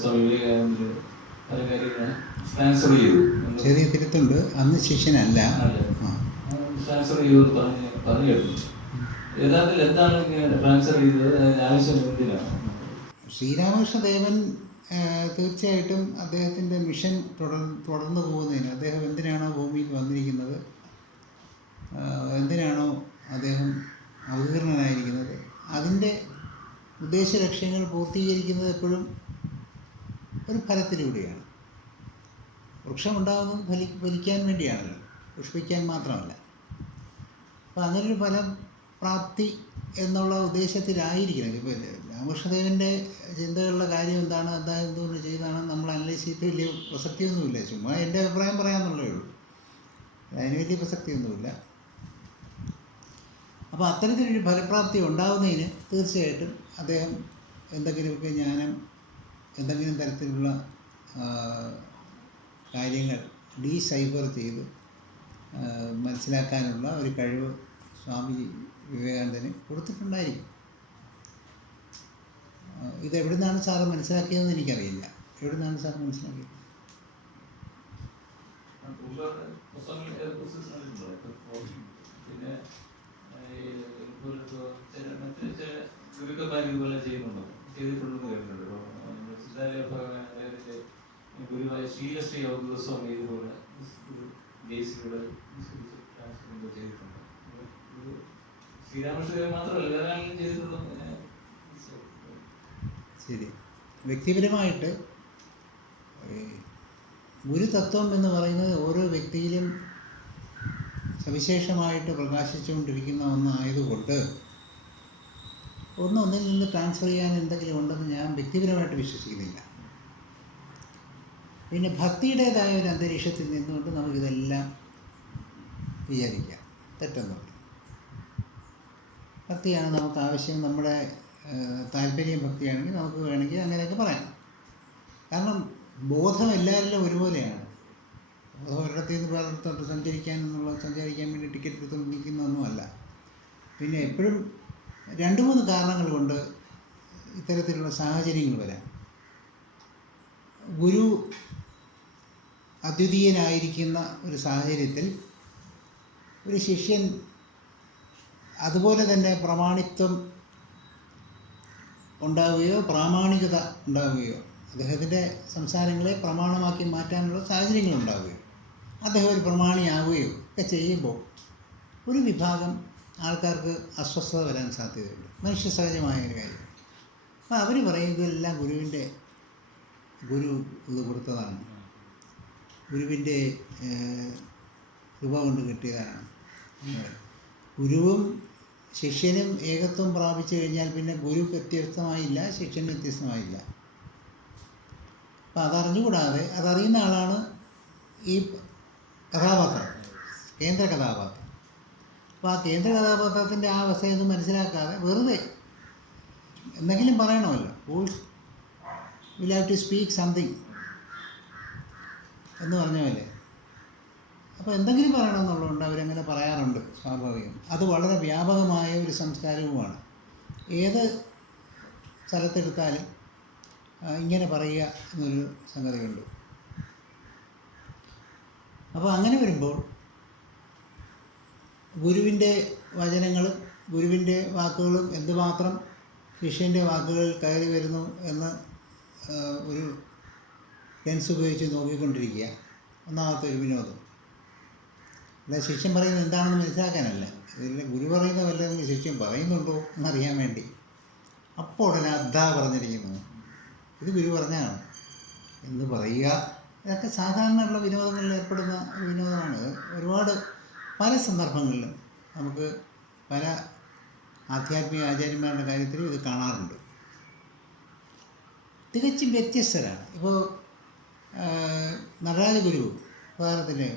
സ്വാമി പല ട്രാൻസ്ഫർ ചെയ്തു. ചെറിയ തിരുത്തുണ്ട്. അന്ന് ശിഷ്യനല്ല. ട്രാൻസ്ഫർ ചെയ്തു പറഞ്ഞ് പറഞ്ഞു കേട്ടു. യഥാർത്ഥത്തിൽ എന്താണ് ട്രാൻസ്ഫർ ചെയ്തത്? അതിന്റെ ആവശ്യം എന്തിനാണ്? ശ്രീരാമകൃഷ്ണദേവൻ തീർച്ചയായിട്ടും അദ്ദേഹത്തിന്റെ മിഷൻ തുടർ തുടർന്നു പോകുന്നതിന് അദ്ദേഹം എന്തിനാണോ ഭൂമിയിൽ വന്നിരിക്കുന്നത്? എന്തിനാണോ അദ്ദേഹം അവതീർണനായിരിക്കുന്നത്? അതിന്റെ ഉദ്ദേശ ലക്ഷ്യങ്ങൾ പൂർത്തീകരിക്കുന്നത് എപ്പോഴും ഒരു ഫലത്തിലൂടെയാണ്. വൃക്ഷമുണ്ടാകുന്നത് ഫലി ഫലിക്കാൻ വേണ്ടിയാണല്ലോ. പുഷ്പിക്കാൻ മാത്രമല്ല. അപ്പോൾ അങ്ങനൊരു ഫലം പ്രാപ്തി എന്നുള്ള ഉദ്ദേശത്തിലായിരിക്കണം. ഇപ്പോൾ രാമകൃഷ്ണദേവന്റെ ചിന്തകളുടെ കാര്യം എന്താണ് എന്താ എന്തുകൊണ്ട് ചെയ്താണ് നമ്മൾ അനലൈസ് ചെയ്തിട്ട് വലിയ പ്രസക്തിയൊന്നുമില്ല. ചുമ്മാ എന്റെ അഭിപ്രായം പറയാമെന്നുള്ളേ ഉള്ളൂ. അതിന് വലിയ പ്രസക്തിയൊന്നുമില്ല. അപ്പോൾ അത്തരത്തിലൊരു ഫലപ്രാപ്തി ഉണ്ടാകുന്നതിന് തീർച്ചയായിട്ടും അദ്ദേഹം എന്തെങ്കിലുമൊക്കെ ജ്ഞാനം എന്തെങ്കിലും തരത്തിലുള്ള കാര്യങ്ങൾ ഡീസൈബർ ചെയ്ത് മനസ്സിലാക്കാനുള്ള ഒരു കഴിവ് സ്വാമി വിവേകാനന്ദന് കൊടുത്തിട്ടുണ്ടായിരിക്കും. ഇത് എവിടുന്നാണ് സാറ് മനസ്സിലാക്കിയതെന്ന് എനിക്കറിയില്ല. എവിടുന്നാണ് സാർ മനസ്സിലാക്കിയത്? പിന്നെ ഈ ഇതുപോലെ ഇപ്പോ ചില ശരി. വ്യക്തിപരമായിട്ട് ഗുരുതത്വം എന്ന് പറയുന്നത് ഓരോ വ്യക്തിയിലും സവിശേഷമായിട്ട് പ്രകാശിച്ചുകൊണ്ടിരിക്കുന്ന ഒന്നായതുകൊണ്ട് ഒന്ന് ഒന്നിൽ നിന്ന് ട്രാൻസ്ഫർ ചെയ്യാൻ എന്തെങ്കിലും ഉണ്ടെന്ന് ഞാൻ വ്യക്തിപരമായിട്ട് വിശ്വസിക്കുന്നില്ല. പിന്നെ ഭക്തിയുടേതായ ഒരു അന്തരീക്ഷത്തിൽ നിന്നുകൊണ്ട് നമുക്കിതെല്ലാം വിചാരിക്കാം. തെറ്റൊന്നുമില്ല. ഭക്തിയാണ് നമുക്ക് ആവശ്യം നമ്മുടെ താല്പര്യം ഭക്തിയാണെങ്കിൽ നമുക്ക് വേണമെങ്കിൽ അങ്ങനെയൊക്കെ പറയാം. കാരണം ബോധം എല്ലാവരിലും ഒരുപോലെയാണ്. ബോധം ഒരിടത്തു നിന്ന് സഞ്ചരിക്കാൻ എന്നുള്ള സഞ്ചരിക്കാൻ വേണ്ടി ടിക്കറ്റ് എടുത്ത് നിൽക്കുന്നതൊന്നുമല്ല. പിന്നെ എപ്പോഴും രണ്ട് മൂന്ന് കാരണങ്ങൾ കൊണ്ട് ഇത്തരത്തിലുള്ള സാഹചര്യങ്ങൾ വരാം. ഗുരു അദ്വിതീയനായിരിക്കുന്ന ഒരു സാഹചര്യത്തിൽ ഒരു ശിഷ്യൻ അതുപോലെ തന്നെ പ്രമാണിത്വം ഉണ്ടാവുകയോ പ്രാമാണികത ഉണ്ടാവുകയോ അദ്ദേഹത്തിന്റെ സംസാരങ്ങളെ പ്രമാണമാക്കി മാറ്റാനുള്ള സാഹചര്യങ്ങൾ ഉണ്ടാവുകയോ അദ്ദേഹം ഒരു പ്രമാണിയാവുകയോ ഒക്കെ ചെയ്യുമ്പോൾ ഒരു വിഭാഗം ആൾക്കാർക്ക് അസ്വസ്ഥത വരാൻ സാധ്യതയുണ്ട്. മനുഷ്യ സഹജമായ ഒരു കാര്യം. അപ്പോൾ അവർ പറയും ഇതെല്ലാം ഗുരുവിന്റെ ഗുരു ഇത് കൊടുത്തതാണ്. ഗുരുവിന്റെ കൃപ കൊണ്ട് കിട്ടിയതാണ്. ഗുരുവും ശിഷ്യനും ഏകത്വം പ്രാപിച്ചു കഴിഞ്ഞാൽ പിന്നെ ഗുരു വ്യത്യസ്തമായില്ല ശിഷ്യൻ വ്യത്യസ്തമായില്ല. അപ്പോൾ അതറിഞ്ഞുകൂടാതെ അതറിയുന്ന ആളാണ് ഈ കഥാപാത്രം. കേന്ദ്ര കഥാപാത്രം. അപ്പോൾ ആ കേന്ദ്ര കഥാപാത്രത്തിന്റെ ആ അവസ്ഥയൊന്നും മനസ്സിലാക്കാതെ വെറുതെ എന്തെങ്കിലും പറയണമല്ലോ. Fools will have to speak something എന്ന് പറഞ്ഞ പോലെ. അപ്പോൾ എന്തെങ്കിലും പറയണം എന്നുള്ളതുകൊണ്ട് അവരങ്ങനെ പറയാറുണ്ട് സ്വാഭാവികം. അത് വളരെ വ്യാപകമായ ഒരു സംസ്കാരവുമാണ്. ഏത് സ്ഥലത്തെടുത്താലും ഇങ്ങനെ പറയുക എന്നൊരു സംഗതിയുണ്ട്. അപ്പോൾ അങ്ങനെ വരുമ്പോൾ ഗുരുവിന്റെ വചനങ്ങളും ഗുരുവിന്റെ വാക്കുകളും എന്തുമാത്രം ശിഷ്യന്റെ വാക്കുകളിൽ കയറി വരുന്നു എന്ന് ഒരു ലെൻസ് ഉപയോഗിച്ച് നോക്കിക്കൊണ്ടിരിക്കുക. ഒന്നാമത്തെ ഒരു വിനോദം. അല്ല ശിഷ്യൻ പറയുന്നത് എന്താണെന്ന് മനസ്സിലാക്കാനല്ല. ഇതിൽ ഗുരു പറയുന്ന വല്ലതും ശിഷ്യൻ പറയുന്നുണ്ടോ എന്നറിയാൻ വേണ്ടി. അപ്പോൾ ഉടനെ അദ്ധ പറഞ്ഞിരിക്കുന്നു. ഇത് ഗുരു പറഞ്ഞാണ് എന്ന് പറയുക ഇതൊക്കെ സാധാരണയുള്ള വിനോദങ്ങളിൽ ഏർപ്പെടുന്ന വിനോദമാണ്. ഒരുപാട് പല സന്ദർഭങ്ങളിലും നമുക്ക് പല ആധ്യാത്മിക ആചാര്യന്മാരുടെ കാര്യത്തിലും ഇത് കാണാറുണ്ട്. തികച്ചും വ്യത്യസ്തരാണ്. ഇപ്പോൾ നടരാജ ഗുരു ഉദാഹരണത്തിന്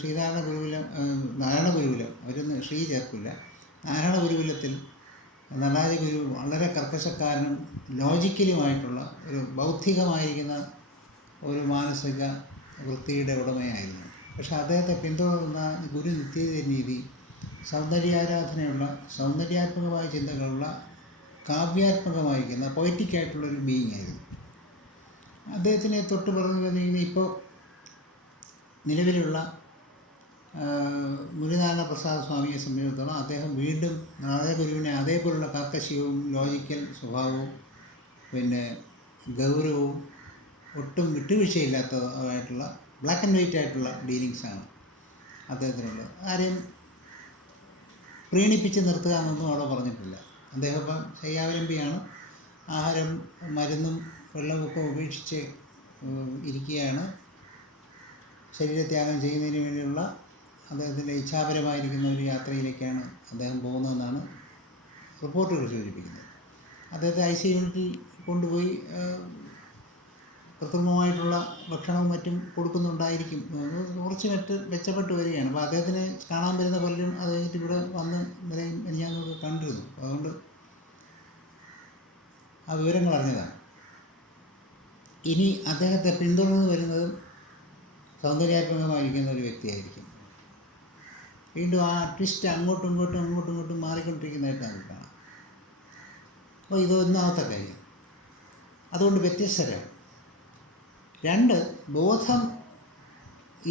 ശ്രീനാരായണ ഗുരുകുലം ആ, നാരായണ ഗുരുകുലം അവരൊന്നും ശ്രീ ചേർക്കില്ല. നാരായണ ഗുരുകുലത്തിൽ നടരാജ ഗുരു വളരെ കർക്കശക്കാരനും ലോജിക്കലുമായിട്ടുള്ള ഒരു ബൗദ്ധികമായിരിക്കുന്ന ഒരു മാനസിക വൃത്തിയുടെ ഉടമയായിരുന്നു. പക്ഷെ അദ്ദേഹത്തെ പിന്തുടർന്ന ഗുരു നിത്യ രീതി സൗന്ദര്യാരാധനയുള്ള സൗന്ദര്യാത്മകമായ ചിന്തകളുള്ള കാവ്യാത്മകമായിരിക്കുന്ന പൊയറ്റിക്കായിട്ടുള്ളൊരു ബീയിങ് ആയിരുന്നു. അദ്ദേഹത്തിനെ തൊട്ട് പറഞ്ഞു കഴിഞ്ഞാൽ ഇപ്പോൾ നിലവിലുള്ള ഗുരുനാരായണ പ്രസാദ് സ്വാമിയെ സംബന്ധിച്ചിടത്തോളം അദ്ദേഹം വീണ്ടും നാദയ ഗുരുവിനെ അതേപോലുള്ള കാർക്കശ്യവും ലോജിക്കൽ സ്വഭാവവും പിന്നെ ഗൗരവവും ഒട്ടും വിട്ടുവീഴ്ചയില്ലാത്തതായിട്ടുള്ള ബ്ലാക്ക് ആൻഡ് വൈറ്റ് ആയിട്ടുള്ള ഡീലിങ്സാണ് അദ്ദേഹത്തിനുള്ളത്. ആരെയും പ്രീണിപ്പിച്ച് നിർത്തുക എന്നൊന്നും അവിടെ പറഞ്ഞിട്ടില്ല. അദ്ദേഹം ഇപ്പം ശയ്യാവലംബിയാണ് ആഹാരം മരുന്നും വെള്ളമൊക്കെ ഉപേക്ഷിച്ച് ഇരിക്കുകയാണ്. ശരീരത്യാഗം ചെയ്യുന്നതിന് വേണ്ടിയുള്ള അദ്ദേഹത്തിന്റെ ഇച്ഛാപരമായിരിക്കുന്ന ഒരു യാത്രയിലേക്കാണ് അദ്ദേഹം പോകുന്നതെന്നാണ് റിപ്പോർട്ടുകൾ സൂചിപ്പിക്കുന്നത്. അദ്ദേഹത്തെ ഐ സി യൂണിറ്റിൽ കൊണ്ടുപോയി കൃത്രിമമായിട്ടുള്ള ഭക്ഷണവും മറ്റും കൊടുക്കുന്നുണ്ടായിരിക്കും. കുറച്ച് മറ്റ് മെച്ചപ്പെട്ട് വരികയാണ്. അപ്പോൾ അദ്ദേഹത്തിന് കാണാൻ വരുന്ന പലരും അത് കഴിഞ്ഞിട്ട് ഇവിടെ വന്ന് ഇന്നലെയും ഞാനൊക്കെ കണ്ടിരുന്നു. അതുകൊണ്ട് ആ വിവരങ്ങൾ അറിഞ്ഞതാണ്. ഇനി അദ്ദേഹത്തെ പിന്തുടർന്ന് വരുന്നതും സൗന്ദര്യാത്മകമായിരിക്കുന്ന ഒരു വ്യക്തിയായിരിക്കും. വീണ്ടും ആ ട്വിസ്റ്റ് അങ്ങോട്ടും ഇങ്ങോട്ടും അങ്ങോട്ടും ഇങ്ങോട്ടും മാറിക്കൊണ്ടിരിക്കുന്നതായിട്ട് നമുക്ക് കാണാം. അപ്പോൾ ഇത് ഒന്നാമത്തെ കാര്യം. അതുകൊണ്ട് വ്യത്യസ്തരാണ്. രണ്ട് ബോധം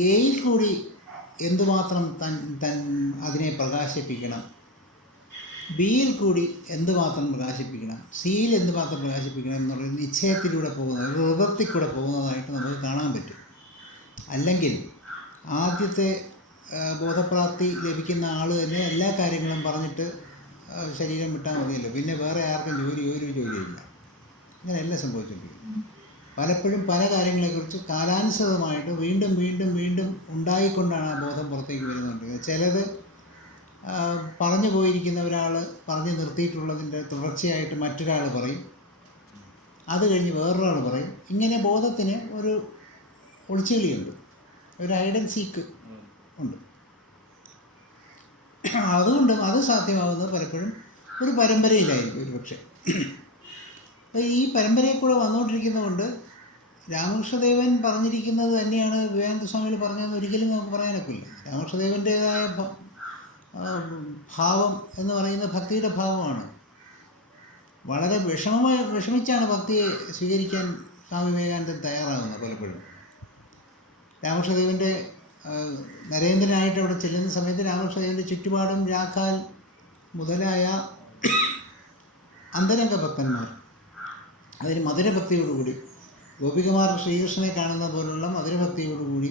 എയിൽ കൂടി എന്തുമാത്രം തൻ തൻ അതിനെ പ്രകാശിപ്പിക്കണം? ബിയിൽ കൂടി എന്തുമാത്രം പ്രകാശിപ്പിക്കണം? സിയിൽ എന്തുമാത്രം പ്രകാശിപ്പിക്കണം എന്ന് ഒരു നിശ്ചയത്തിലൂടെ പോകുന്നത് ഒരു ഹൃദയത്തിൽ കൂടെ പോകുന്നതായിട്ട് നമുക്ക് കാണാൻ പറ്റും. അല്ലെങ്കിൽ ആദ്യത്തെ ബോധപ്രാപ്തി ലഭിക്കുന്ന ആൾ തന്നെ എല്ലാ കാര്യങ്ങളും പറഞ്ഞിട്ട് ശരീരം വിട്ടാൽ മതിയല്ലോ. പിന്നെ വേറെ ആർക്കും ജോലി ഒരു ജോലിയില്ല അങ്ങനെയല്ല സംഭവിച്ചുകൊണ്ടിരിക്കുന്നത് പലപ്പോഴും പല കാര്യങ്ങളെക്കുറിച്ച് കാലാനുസൃതമായിട്ട് വീണ്ടും വീണ്ടും വീണ്ടും ഉണ്ടായിക്കൊണ്ടാണ് ആ ബോധം പുറത്തേക്ക് വരുന്നുണ്ട് ചിലത് പറഞ്ഞു പോയിരിക്കുന്ന ഒരാൾ പറഞ്ഞു നിർത്തിയിട്ടുള്ളതിന്റെ തുടർച്ചയായിട്ട് മറ്റൊരാൾ പറയും. അത് കഴിഞ്ഞ് വേറൊരാൾ പറയും. ഇങ്ങനെ ബോധത്തിന് ഒരു ഒളിച്ചെളിയുണ്ട്. ഒരു ഹൈഡൻ സീക്ക് ഉണ്ട്. അതുകൊണ്ടും അത് സാധ്യമാവുന്നത് പലപ്പോഴും ഒരു പരമ്പരയിലായിരിക്കും ഒരു പക്ഷേ ഈ പരമ്പരയിൽ കൂടെ വന്നുകൊണ്ടിരിക്കുന്നതുകൊണ്ട് രാമകൃഷ്ണദേവൻ പറഞ്ഞിരിക്കുന്നത് തന്നെയാണ് വിവേകാനന്ദ സ്വാമികൾ പറഞ്ഞതെന്ന് ഒരിക്കലും നമുക്ക് പറയാനൊക്കില്ല രാമകൃഷ്ണദേവന്റേതായ ഭാവം എന്ന് പറയുന്നത് ഭക്തിയുടെ ഭാവമാണ്. വളരെ വിഷമമായി വിഷമിച്ചാണ് ഭക്തിയെ സ്വീകരിക്കാൻ സ്വാമി വിവേകാനന്ദൻ തയ്യാറാകുന്നത് പലപ്പോഴും. രാമകൃഷ്ണദേവന്റെ നരേന്ദ്രനായിട്ട് അവിടെ ചെല്ലുന്ന സമയത്ത് രാമകൃഷ്ണദേവന്റെ ചുറ്റുപാടും രാഖാൽ മുതലായ അന്തരംഗ ഭക്തന്മാർ അതിന് മധുരഭക്തിയോടുകൂടി. ഗോപികുമാർ ശ്രീകൃഷ്ണനെ കാണുന്ന പോലുള്ള മധുരഭക്തിയോടുകൂടി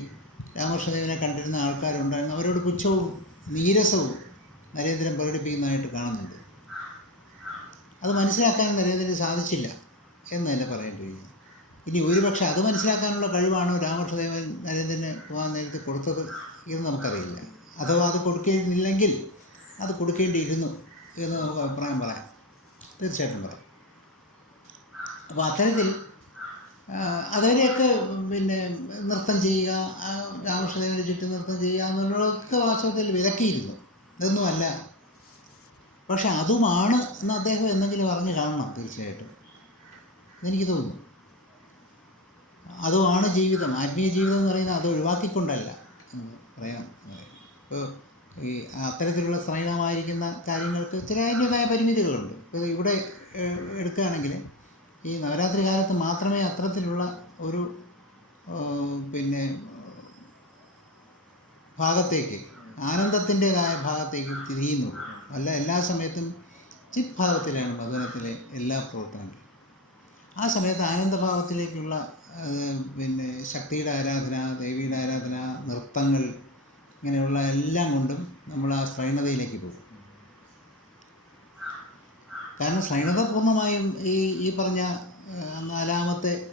രാമകൃഷ്ണദേവനെ കണ്ടിരുന്ന ആൾക്കാരുണ്ടായിരുന്നു. അവരോട് പുച്ഛവും നീരസവും നരേന്ദ്രൻ പ്രകടിപ്പിക്കുന്നതായിട്ട് കാണുന്നുണ്ട്. അത് മനസ്സിലാക്കാൻ നരേന്ദ്രന് സാധിച്ചില്ല എന്ന് തന്നെ പറയേണ്ടി വരും ഇനി ഒരുപക്ഷെ അത് മനസ്സിലാക്കാനുള്ള കഴിവാണോ രാമകൃഷ്ണദേവൻ നരേന്ദ്രന് പോകാൻ നേരത്തെ കൊടുത്തത് എന്ന് നമുക്കറിയില്ല. അഥവാ അത് കൊടുക്കേണ്ടിയില്ലെങ്കിൽ അത് കൊടുക്കേണ്ടിയിരുന്നു എന്ന് നമുക്ക് അഭിപ്രായം പറയാം. തീർച്ചയായിട്ടും പറയാം. അപ്പോൾ അത്തരത്തിൽ അതുവരെയൊക്കെ പിന്നെ നൃത്തം ചെയ്യുക രാമകൃഷ്ണദേവന്റെ ചുറ്റും നൃത്തം ചെയ്യുക എന്നുള്ളതൊക്കെ വാസ്തവത്തിൽ വിലക്കിയിരുന്നു. ഇതൊന്നുമല്ല. പക്ഷെ അതുമാണ് എന്ന് അദ്ദേഹം എന്തെങ്കിലും അറിഞ്ഞ് കാണണം തീർച്ചയായിട്ടും. എനിക്ക് തോന്നുന്നു. അതുമാണ് ജീവിതം. ആത്മീയ ജീവിതം എന്ന് പറയുന്നത് അത് ഒഴിവാക്കിക്കൊണ്ടല്ല എന്ന് പറയാം. ഇപ്പോൾ ഈ അത്തരത്തിലുള്ള ശ്രൈണമായിരിക്കുന്ന കാര്യങ്ങൾക്ക് ചില അതിന്റെതായ പരിമിതികളുണ്ട്. ഇപ്പോൾ ഇവിടെ എടുക്കുകയാണെങ്കിൽ ഈ നവരാത്രി കാലത്ത് മാത്രമേ അത്തരത്തിലുള്ള ഒരു പിന്നെ ഭാഗത്തേക്ക് ആനന്ദത്തിന്റെതായ ഭാഗത്തേക്ക് തിരിയുന്നുള്ളൂ. അല്ല എല്ലാ സമയത്തും ചിത് ഭാഗത്തിലാണ് മധുരത്തിലെ എല്ലാ പ്രവർത്തനങ്ങളും. ആ സമയത്ത് ആനന്ദഭാവത്തിലേക്കുള്ള പിന്നെ ശക്തിയുടെ ആരാധന ദേവിയുടെ ആരാധന നൃത്തങ്ങൾ ഇങ്ങനെയുള്ള എല്ലാം കൊണ്ടും നമ്മൾ ആ ശ്രൈണതയിലേക്ക് പോകും. കാരണം സൈനത പൂർണമായും ഈ ഈ പറഞ്ഞ നാലാമത്തെ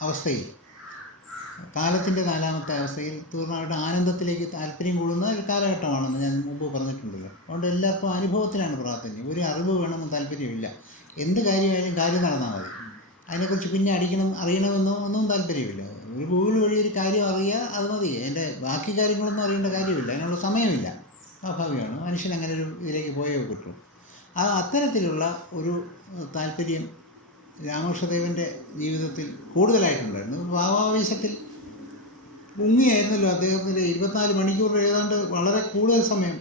അവസ്ഥയിൽ കാലത്തിന്റെ നാലാമത്തെ അവസ്ഥയിൽ പൂർണമായിട്ട് ആനന്ദത്തിലേക്ക് താല്പര്യം കൂടുന്ന ഒരു കാലഘട്ടമാണെന്ന് ഞാൻ മുമ്പ് പറഞ്ഞിട്ടുണ്ടല്ലോ. അതുകൊണ്ട് എല്ലാവർക്കും അനുഭവത്തിലാണ് പ്രാർത്ഥന ഒരു അറിവ് വേണമെന്ന് താല്പര്യമില്ല. എന്ത് കാര്യമായാലും കാര്യം നടന്നാൽ മതി. അതിനെക്കുറിച്ച് പിന്നെ അടിക്കണം അറിയണമെന്നോ ഒന്നും താല്പര്യമില്ല. ഒരു ഗൂഗിൾ വഴി ഒരു കാര്യം അറിയുക അത് മതി. എന്റെ ബാക്കി കാര്യങ്ങളൊന്നും അറിയേണ്ട കാര്യമില്ല. അതിനുള്ള സമയമില്ല. സ്വാഭാവികമാണ്. മനുഷ്യൻ അങ്ങനെ ഒരു ഇതിലേക്ക് പോയേ കിട്ടും ആ അത്തരത്തിലുള്ള ഒരു താല്പര്യം രാമകൃഷ്ണദേവന്റെ ജീവിതത്തിൽ കൂടുതലായിട്ടുണ്ടായിരുന്നു. ഭാവാവേശത്തിൽ മുങ്ങിയായിരുന്നല്ലോ അദ്ദേഹത്തിന്റെ ഇരുപത്തിനാല് മണിക്കൂർ ഏതാണ്ട് വളരെ കൂടുതൽ സമയം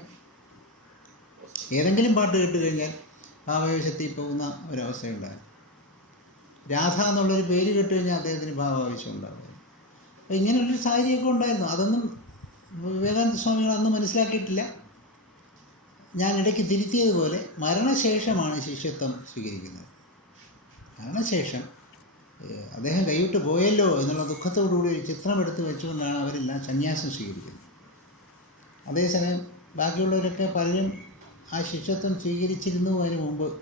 ഏതെങ്കിലും പാട്ട് കേട്ട് കഴിഞ്ഞാൽ ഭാവാവേശത്തിൽ പോകുന്ന ഒരവസ്ഥയുണ്ടായിരുന്നു രാധ എന്നുള്ളൊരു പേര് കേട്ട് കഴിഞ്ഞാൽ അദ്ദേഹത്തിന് ഭാവാവേശം ഉണ്ടാകും അപ്പോൾ ഇങ്ങനെയുള്ളൊരു സാഹചര്യമൊക്കെ ഉണ്ടായിരുന്നു. അതൊന്നും വിവേകാനന്ദ സ്വാമികൾ അന്ന് മനസ്സിലാക്കിയിട്ടില്ല. ഞാൻ ഇടയ്ക്ക് തിരുത്തിയതുപോലെ മരണശേഷമാണ് ശിഷ്യത്വം സ്വീകരിക്കുന്നത്. മരണശേഷം അദ്ദേഹം കൈവിട്ട് പോയല്ലോ എന്നുള്ള ദുഃഖത്തോടുകൂടി ഒരു ചിത്രം എടുത്തു വെച്ചുകൊണ്ടാണ് അവരെല്ലാം സന്യാസം സ്വീകരിക്കുന്നത്. അതേസമയം ബാക്കിയുള്ളവരൊക്കെ പലരും ആ ശിഷ്യത്വം സ്വീകരിച്ചിരുന്നു അതിന് മുമ്പ്.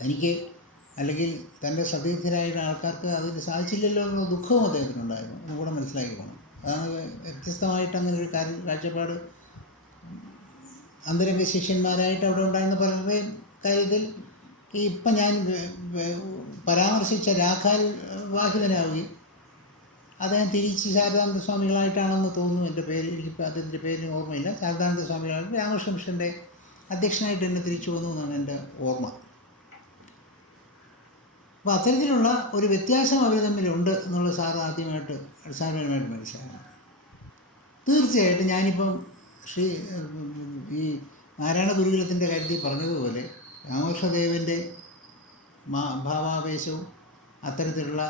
തനിക്ക് അല്ലെങ്കിൽ തന്റെ സതീർത്ഥരായ ആൾക്കാർക്ക് അതിന് സാധിച്ചില്ലല്ലോ എന്നുള്ള ദുഃഖവും അദ്ദേഹത്തിനുണ്ടായിരുന്നു. എന്നുകൂടെ മനസ്സിലാക്കി പോകണം. അതാണ് വ്യത്യസ്തമായിട്ട് അങ്ങനെ ഒരു കാര്യം കാഴ്ചപ്പാട് അന്തരംഗ ശിഷ്യന്മാരായിട്ട് അവിടെ ഉണ്ടായിരുന്ന പലരുടെയും കാര്യത്തിൽ ഈ ഇപ്പം ഞാൻ പരാമർശിച്ച രാഖാൽ വാഹിതനാവുകയും അദ്ദേഹം തിരിച്ച് ശാരദാനന്ദ സ്വാമികളായിട്ടാണെന്ന് തോന്നുന്നു എന്റെ പേര്. എനിക്കിപ്പോൾ അദ്ദേഹത്തിന്റെ പേരിന് ഓർമ്മയില്ല. ശാരദാനന്ദ സ്വാമികളായിട്ട് രാമകൃഷ്ണ മിഷന്റെ അധ്യക്ഷനായിട്ട് എന്നെ തിരിച്ചു വന്നു എന്നാണ് എന്റെ ഓർമ്മ. അപ്പോൾ അത്തരത്തിലുള്ള ഒരു വ്യത്യാസം അവർ തമ്മിലുണ്ട് എന്നുള്ള സാർ ആദ്യമായിട്ട് അടിസ്ഥാനപരമായിട്ട് മനസ്സിലാക്കണം. തീർച്ചയായിട്ടും ഞാനിപ്പം ശ്രീ ഈ നാരായണ ഗുരുകുലത്തിന്റെ കാര്യത്തിൽ പറഞ്ഞതുപോലെ രാമകൃഷ്ണദേവന്റെ മാ ഭാവാവേശവും അത്തരത്തിലുള്ള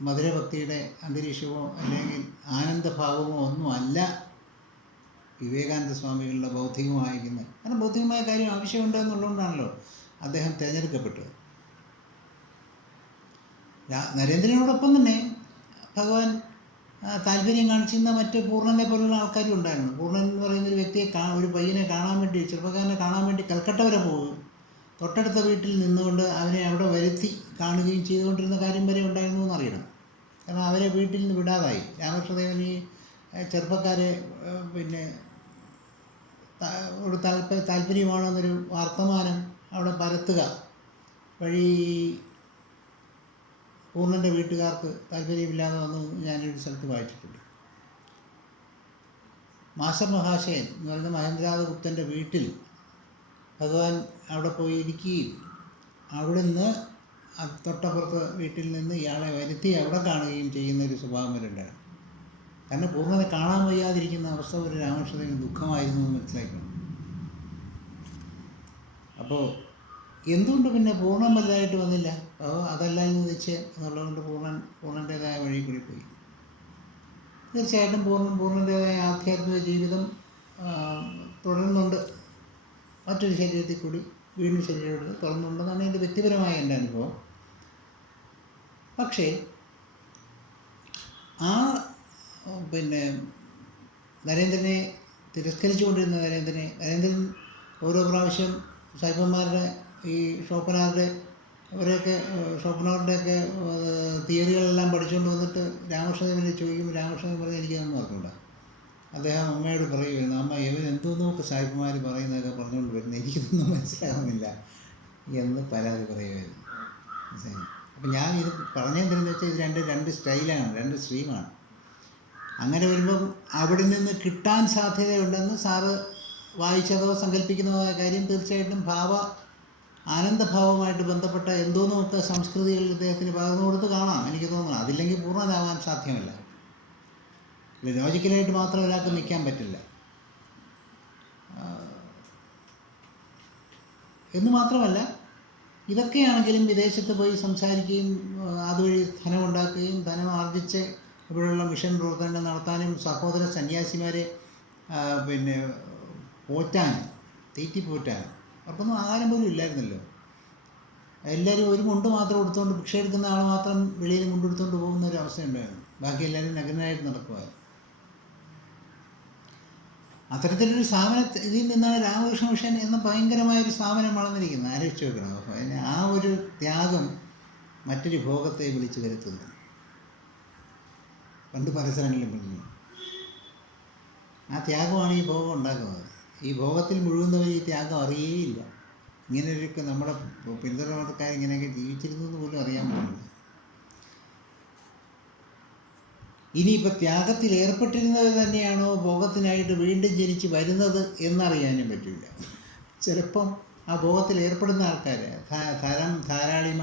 മധുരഭക്തിയുടെ അന്തരീക്ഷമോ അല്ലെങ്കിൽ ആനന്ദഭാവമോ ഒന്നും അല്ല വിവേകാനന്ദ സ്വാമികളുടെ ബൗദ്ധികമായിരിക്കുന്നത് കാരണം ബൗദ്ധികമായ കാര്യം ആവശ്യമുണ്ട് എന്നുള്ളതുകൊണ്ടാണല്ലോ അദ്ദേഹം തിരഞ്ഞെടുക്കപ്പെട്ടത്. നരേന്ദ്രനോടൊപ്പം തന്നെ ഭഗവാൻ താല്പര്യം കാണിച്ചിരുന്ന മറ്റ് പൂർണനെ പോലുള്ള ആൾക്കാരും ഉണ്ടായിരുന്നു. പൂർണൻ എന്ന് പറയുന്ന ഒരു വ്യക്തിയെ കാ ഒരു പയ്യനെ കാണാൻ വേണ്ടി ചെറുപ്പക്കാരനെ കാണാൻ വേണ്ടി കൽക്കട്ട വരെ പോകും. തൊട്ടടുത്ത വീട്ടിൽ നിന്നുകൊണ്ട് അവനെ അവിടെ വരുത്തി കാണുകയും ചെയ്തുകൊണ്ടിരുന്ന കാര്യം വരെ ഉണ്ടായിരുന്നു എന്നറിയണം. കാരണം അവരെ വീട്ടിൽ നിന്ന് വിടാതായി. രാമകൃഷ്ണദേവൻ ഈ ചെറുപ്പക്കാരെ പിന്നെ ഒരു താല്പ താല്പര്യമാണെന്നൊരു വർത്തമാനം അവിടെ പരത്തുക വഴി പൂർണന്റെ വീട്ടുകാർക്ക് താല്പര്യമില്ലാതെ വന്നു ഞാനൊരു സ്ഥലത്ത് വായിച്ചിട്ടുണ്ട്. മാസമഹാശയൻ മഹാശയൻ എന്ന് പറയുന്ന മഹേന്ദ്രനാഥഗുപ്തന്റെ വീട്ടിൽ ഭഗവാൻ അവിടെ പോയി ഇരിക്കുകയും അവിടെ നിന്ന് തൊട്ടപ്പുറത്ത് വീട്ടിൽ നിന്ന് ഇയാളെ വരുത്തി അവിടെ കാണുകയും ചെയ്യുന്ന ഒരു സ്വഭാവം വരെയുണ്ടായിരുന്നു കാരണം പൂർണനെ കാണാൻ വയ്യാതിരിക്കുന്ന അവസ്ഥ ഒരു രാമകൃഷ്ണന് ദുഃഖമായിരുന്നു എന്ന് മനസ്സിലാക്കണം അപ്പോൾ എന്തുകൊണ്ട് പിന്നെ പൂർണം വലുതായിട്ട് വന്നില്ല? അപ്പോൾ അതല്ല എന്ന് വെച്ച് എന്നുള്ളതുകൊണ്ട് പൂർണൻ പൂർണന്റേതായ വഴി കൂടി പോയി തീർച്ചയായിട്ടും പൂർണൻ പൂർണന്റേതായ ആധ്യാത്മിക ജീവിതം തുടരുന്നുണ്ട് മറ്റൊരു ശരീരത്തിൽ കൂടി വീണ്ടും ശരീരം തുറന്നുണ്ടെന്നാണ് എന്റെ വ്യക്തിപരമായ എന്റെ അനുഭവം. പക്ഷേ ആ പിന്നെ നരേന്ദ്രനെ തിരസ്കരിച്ചുകൊണ്ടിരുന്ന നരേന്ദ്രനെ നരേന്ദ്രൻ ഓരോ പ്രാവശ്യം സായിപ്പന്മാരുടെ ഈ ഷോപ്പനാറിന്റെ അവരെയൊക്കെ ഷോപ്പനാറുടെയൊക്കെ തിയറികളെല്ലാം പഠിച്ചുകൊണ്ട് വന്നിട്ട് രാമകൃഷ്ണദേവനെ ചോദിക്കും രാമകൃഷ്ണദേവൻ പറഞ്ഞാൽ എനിക്കതൊന്നും അറിഞ്ഞൂടാ അദ്ദേഹം അമ്മയോട് പറയുമായിരുന്നു അമ്മ ഇവൻ എന്തോന്നൊക്കെ സായിപ്പന്മാർ പറയുന്നതൊക്കെ പറഞ്ഞുകൊണ്ട് വരുന്നത് എനിക്കിതൊന്നും മനസ്സിലാകുന്നില്ല എന്ന് പരാതി പറയുമായിരുന്നു? അപ്പം ഞാൻ ഇത് പറഞ്ഞെന്തെന്ന് വെച്ചാൽ ഇത് രണ്ട് രണ്ട് സ്റ്റൈലാണ് രണ്ട് സ്ട്രീമാണ്. അങ്ങനെ വരുമ്പം അവിടെ നിന്ന് കിട്ടാൻ സാധ്യതയുണ്ടെന്ന് സാറ് വായിച്ചതോ സങ്കല്പിക്കുന്നതോ കാര്യം തീർച്ചയായിട്ടും ഭാവ ആനന്ദഭാവമായിട്ട് ബന്ധപ്പെട്ട എന്തോന്നുമൊക്കെ സംസ്കൃതികളിൽ ഇദ്ദേഹത്തിന് പകർന്നു കൊടുത്ത് കാണാം. എനിക്ക് തോന്നുന്നു അതില്ലെങ്കിൽ പൂർണതാവാൻ സാധ്യമല്ല. ലോജിക്കലായിട്ട് മാത്രം ഒരാൾക്ക് നിൽക്കാൻ പറ്റില്ല. എന്ന് മാത്രമല്ല ഇതൊക്കെയാണെങ്കിലും വിദേശത്ത് പോയി സംസാരിക്കുകയും അതുവഴി ധനം ഉണ്ടാക്കുകയും ധനം ആർജിച്ച് ഇവിടെയുള്ള മിഷൻ പ്രവർത്തനങ്ങൾ നടത്താനും സഹോദര സന്യാസിമാരെ പിന്നെ പോറ്റാനും തീറ്റി പോറ്റാനും അവർക്കൊന്നും ആഹാരം പോലും ഇല്ലായിരുന്നല്ലോ. എല്ലാവരും ഒരു മുണ്ട് മാത്രം എടുത്തുകൊണ്ട് ഭിക്ഷ എടുക്കുന്ന ആൾ മാത്രം വെളിയിൽ മുണ്ടെടുത്തുകൊണ്ട് പോകുന്ന ഒരു അവസ്ഥ ഉണ്ടായിരുന്നു ബാക്കി എല്ലാവരും നഗ്നനായിട്ട് നടക്കുമായിരുന്നു അത്തരത്തിലൊരു സ്ഥാപന ഇതിൽ നിന്നാണ് രാമകൃഷ്ണ മിഷൻ എന്ന ഭയങ്കരമായ ഒരു സ്ഥാപനം വളർന്നിരിക്കുന്നത്. ആലോചിച്ച് നോക്കണം? അപ്പോൾ അതിന് ആ ഒരു ത്യാഗം മറ്റൊരു ഭോഗത്തെ വിളിച്ചു വരുത്തുന്നു. പണ്ട് പല സ്ഥലങ്ങളിലും ആ ത്യാഗമാണ് ഈ ഭോഗം ഉണ്ടാക്കുന്നത്. ഈ ഭോഗത്തിൽ മുഴുകുന്നവർ ഈ ത്യാഗം അറിയേയില്ല. ഇങ്ങനെയൊക്കെ നമ്മുടെ പിന്തുടർന്നക്കാർ ഇങ്ങനെയൊക്കെ ജീവിച്ചിരുന്നു എന്ന് പോലും അറിയാൻ പാടില്ല ഇനിയിപ്പോൾ ത്യാഗത്തിൽ ഏർപ്പെട്ടിരുന്നത് തന്നെയാണോ ഭോഗത്തിനായിട്ട് വീണ്ടും ജനിച്ച് വരുന്നത് എന്നറിയാനും പറ്റില്ല. ചിലപ്പം ആ ഭോഗത്തിൽ ഏർപ്പെടുന്ന ആൾക്കാർ ധാരം ധാരാളിമ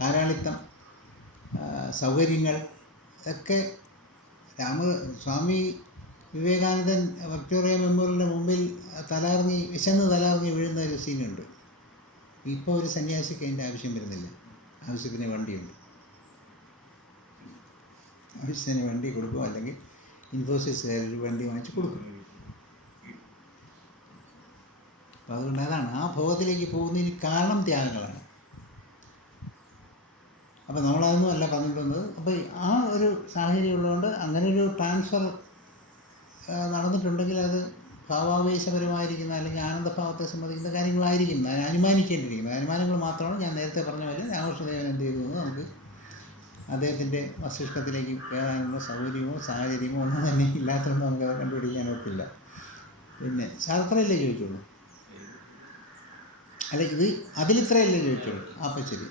ധാരാളിത്തം സൗകര്യങ്ങൾ ഒക്കെ രാമ സ്വാമി വിവേകാനന്ദൻ വിക്ടോറിയ മെമ്മോറിയലിന്റെ മുമ്പിൽ തലാർന്നി വിശന്ന് തലാർന്നി വീഴുന്ന ഒരു സീനുണ്ട്. ഇപ്പോൾ ഒരു സന്യാസിക്ക് അതിന്റെ ആവശ്യം വരുന്നില്ല. ആവശ്യത്തിന് വണ്ടിയുണ്ട്. ആവശ്യത്തിന് വണ്ടി കൊടുക്കും? അല്ലെങ്കിൽ ഇൻഫോസിസ് ഒരു വണ്ടി വാങ്ങിച്ച് കൊടുക്കും. അപ്പം അതുകൊണ്ട് അതാണ് ആ ഭോഗത്തിലേക്ക് പോകുന്നതിന് കാരണം ത്യാഗങ്ങളാണ്. അപ്പോൾ നമ്മളതൊന്നും അല്ല പറഞ്ഞിട്ടുള്ളത് അപ്പോൾ ആ ഒരു സാഹചര്യം ഉള്ളതുകൊണ്ട് അങ്ങനെ ഒരു ട്രാൻസ്ഫർ നടന്നിട്ടുണ്ടെങ്കിൽ അത് ഭാവാവേശപരമായിരിക്കുന്ന അല്ലെങ്കിൽ ആനന്ദഭാവത്തെ സംബന്ധിക്കുന്ന കാര്യങ്ങളായിരിക്കും. ഞാൻ അനുമാനിക്കേണ്ടിയിരിക്കുന്നത് അനുമാനങ്ങൾ മാത്രമാണ് ഞാൻ നേരത്തെ പറഞ്ഞ പോലെ രാമകൃഷ്ണദേവൻ എന്ത് ചെയ്തു എന്ന് നമുക്ക് അദ്ദേഹത്തിന്റെ മസ്തിഷ്കത്തിലേക്ക് കയറാനുള്ള സൗകര്യമോ സാഹചര്യമോ ഒന്നും തന്നെ ഇല്ലാത്തതുകൊണ്ട് നമുക്കത് കണ്ടുപിടിക്കാൻ ഒക്കില്ല. പിന്നെ ശാസ്ത്രമല്ലേ ചോദിച്ചുള്ളൂ അല്ല ഇത് അതിലിത്രയല്ലേ ചോദിച്ചുള്ളൂ അപ്പം ശരി